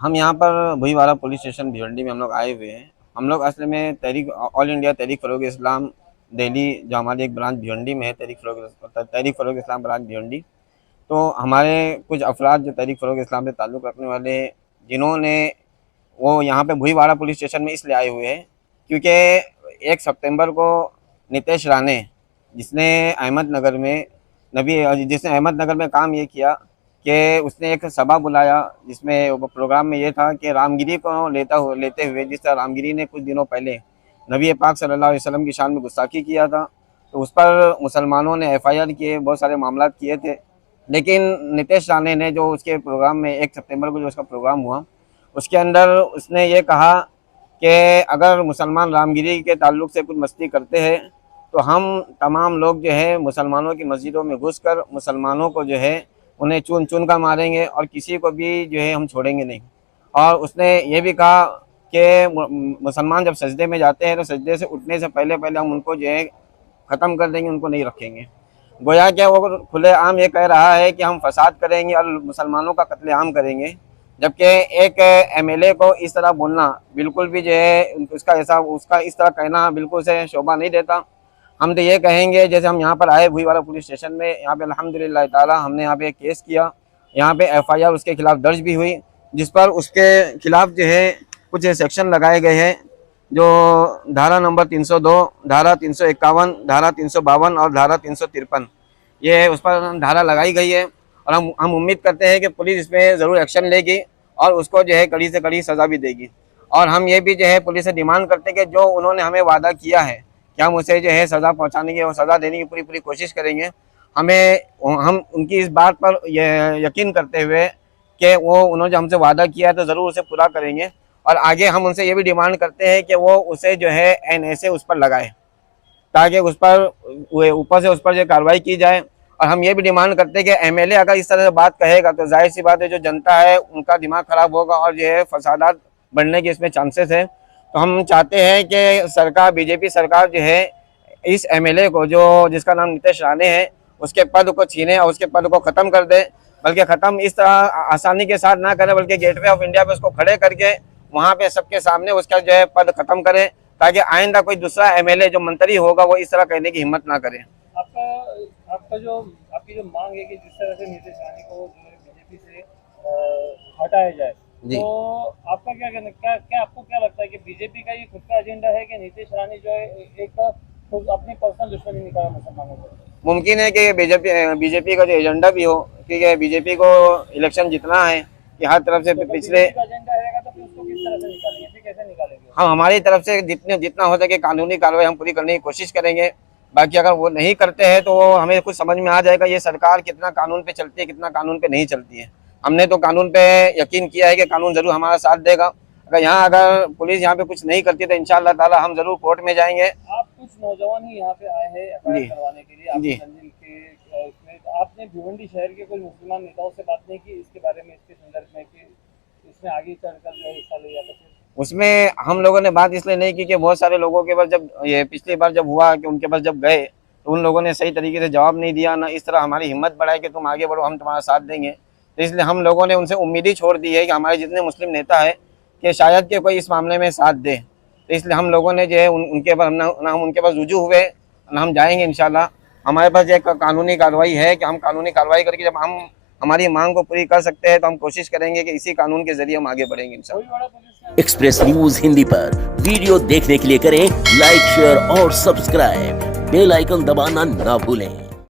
हम यहाँ पर भुईवाड़ा पुलिस स्टेशन भिवंडी में हम लोग आए हुए हैं। हम लोग असल में तहरीक ऑल इंडिया तहरीक फ़रोग़ इस्लाम दिल्ली, जो हमारी एक ब्रांच भिवंडी में है, तहरीक फ़रोग़ इस्लाम ब्रांच भिवंडी। तो हमारे कुछ अफराद जो तहरीक फ़रोग़ इस्लाम से ताल्लुक़ रखने वाले हैं, जिन्होंने वो यहाँ पे भुईवाड़ा पुलिस स्टेशन में इसलिए आए हुए हैं क्योंकि 1 सितंबर को नितेश राणे, जिसने अहमदनगर में काम ये किया कि उसने एक सभा बुलाया, जिसमें वो प्रोग्राम में ये था कि रामगिरी को लेते हुए, जिस तरह रामगिरी ने कुछ दिनों पहले नबी पाक सल्लल्लाहु अलैहि वसल्लम की शान में गुस्ताखी किया था, तो उस पर मुसलमानों ने एफआईआर किए, बहुत सारे मामला किए थे। लेकिन नितेश राणे ने जो उसके प्रोग्राम में 1 सितंबर को जो उसका प्रोग्राम हुआ, उसके अंदर उसने ये कहा कि अगर मुसलमान रामगिरी के ताल्लुक़ से कुछ मस्ती करते हैं तो हम तमाम लोग जो है मुसलमानों की मस्जिदों में घुसकर मुसलमानों को जो है उन्हें चुन चुन कर मारेंगे और किसी को भी जो है हम छोड़ेंगे नहीं। और उसने ये भी कहा कि मुसलमान जब सजदे में जाते हैं तो सजदे से उठने से पहले पहले हम उनको जो है ख़त्म कर देंगे, उनको नहीं रखेंगे। गोया क्या वो खुलेआम ये कह रहा है कि हम फसाद करेंगे और मुसलमानों का कत्लेआम करेंगे, जबकि एक एमएलए को इस तरह बोलना बिल्कुल भी जो है उसका इस तरह कहना बिल्कुल से शोभा नहीं देता। हम तो ये कहेंगे, जैसे हम यहाँ पर आए भुईवाड़ा पुलिस स्टेशन में, यहाँ पे अल्हम्दुलिल्लाह ताला हमने यहाँ पे केस किया, यहाँ पे एफआईआर उसके खिलाफ दर्ज भी हुई, जिस पर उसके खिलाफ जो है कुछ सेक्शन लगाए गए हैं, जो धारा नंबर 302, धारा 351, धारा 352 और धारा 353 ये उस पर धारा लगाई गई है। और हम उम्मीद करते हैं कि पुलिस इसमें ज़रूर एक्शन लेगी और उसको जो है कड़ी से कड़ी सज़ा भी देगी। और हम ये भी जो है पुलिस से डिमांड करते हैं कि जो उन्होंने हमें वादा किया है कि हम उसे जो है सज़ा पहुंचाने की और सज़ा देने की पूरी पूरी कोशिश करेंगे। हम उनकी इस बात पर यकीन करते हुए कि वो उन्होंने जो हमसे वादा किया है तो ज़रूर उसे पूरा करेंगे। और आगे हम उनसे ये भी डिमांड करते हैं कि वो उसे जो है एनएसए उस पर लगाए, ताकि उस पर ऊपर से उस पर जो कार्रवाई की जाए। और हम ये भी डिमांड करते हैं कि एमएलए अगर इस तरह से बात कहेगा तो जाहिर सी बात है जो जनता है उनका दिमाग ख़राब होगा और जो है फसादात बढ़ने के इसमें चांसेस है। तो हम चाहते हैं कि सरकार, बीजेपी सरकार जो है इस एमएलए को, जो जिसका नाम नितेश राणे है, उसके पद को छीने और उसके पद को ख़त्म कर दे। बल्कि ख़त्म इस तरह आसानी के साथ ना करे, बल्कि गेटवे ऑफ इंडिया पे उसको खड़े करके वहाँ पे सबके सामने उसका जो है पद ख़त्म करे, ताकि आइंदा कोई दूसरा एमएलए जो मंत्री होगा वो इस तरह कहने की हिम्मत ना करे। आपकी जो मांग है कि जिस तरह से नीतीश राणे को जो है बीजेपी से हटाया जाए, जी, तो आपका क्या कहना, क्या आपको क्या लगता है कि बीजेपी का ये खुद का एजेंडा है कि नीतीश राणे जो है एक खुद अपनी पर्सनल दुश्मनी निकाला मुसलमानों को? मुमकिन है कि बीजेपी का जो एजेंडा भी हो, क्योंकि बीजेपी को इलेक्शन जितना है कि हर तरफ से तो पिछले बीजेपी का एजेंडा रहेगा तो फिर उसको किस तरह से निकालेंगे, फिर कैसे निकालेंगे? हम हमारी तरफ से जितना हो सके कानूनी कार्रवाई हम पूरी करने की कोशिश करेंगे। बाकी अगर वो नहीं करते हैं तो हमें कुछ समझ में आ जाएगा ये सरकार कितना कानून पे चलती है, कितना कानून पे नहीं चलती है। हमने तो कानून पे यकीन किया है कि कानून ज़रूर हमारा साथ देगा। अगर पुलिस यहाँ पे कुछ नहीं करती तो इंशाअल्लाह ताला हम ज़रूर कोर्ट में जाएंगे। आप कुछ नौजवान ही यहाँ पे आए हैं एफआईआर जी, करवाने के लिए आपकी जी। मंजिल के इसमें, तो आपने भिवंडी शहर के कोई मुसलमान नेताओं से बात नहीं की इसके बारे में, इसके संदर्भ में कि इसमें आगे चलकर जो है हिस्सा लिया? तो फिर उसमें हम लोगों ने बात इसलिए नहीं की कि बहुत सारे लोगों के पास जब ये पिछली बार जब हुआ कि उनके पास जब गए तो उन लोगों ने सही तरीके से जवाब नहीं दिया, ना इस तरह हमारी हिम्मत बढ़ाई कि तुम आगे बढ़ो, हम तुम्हारा साथ देंगे। तो इसलिए हम लोगों ने उनसे उम्मीद ही छोड़ दी है कि हमारे जितने मुस्लिम नेता है कि शायद कि कोई इस मामले में साथ दे। तो इसलिए हम लोगों ने जो है उनके पास ना हम उनके पास रुजू हुए, ना हम जाएंगे इंशाल्लाह। हमारे पास एक कानूनी कार्रवाई है कि हम कानूनी कार्रवाई करके जब हम हमारी मांग को पूरी कर सकते हैं तो हम कोशिश करेंगे कि इसी कानून के जरिए हम आगे बढ़ेंगे इंशाल्लाह। कोई बड़ा पुलिस ने एक्सप्रेस न्यूज हिंदी पर वीडियो देखने के लिए करें लाइक, शेयर और सब्सक्राइब। बेल आइकन दबाना ना भूलें।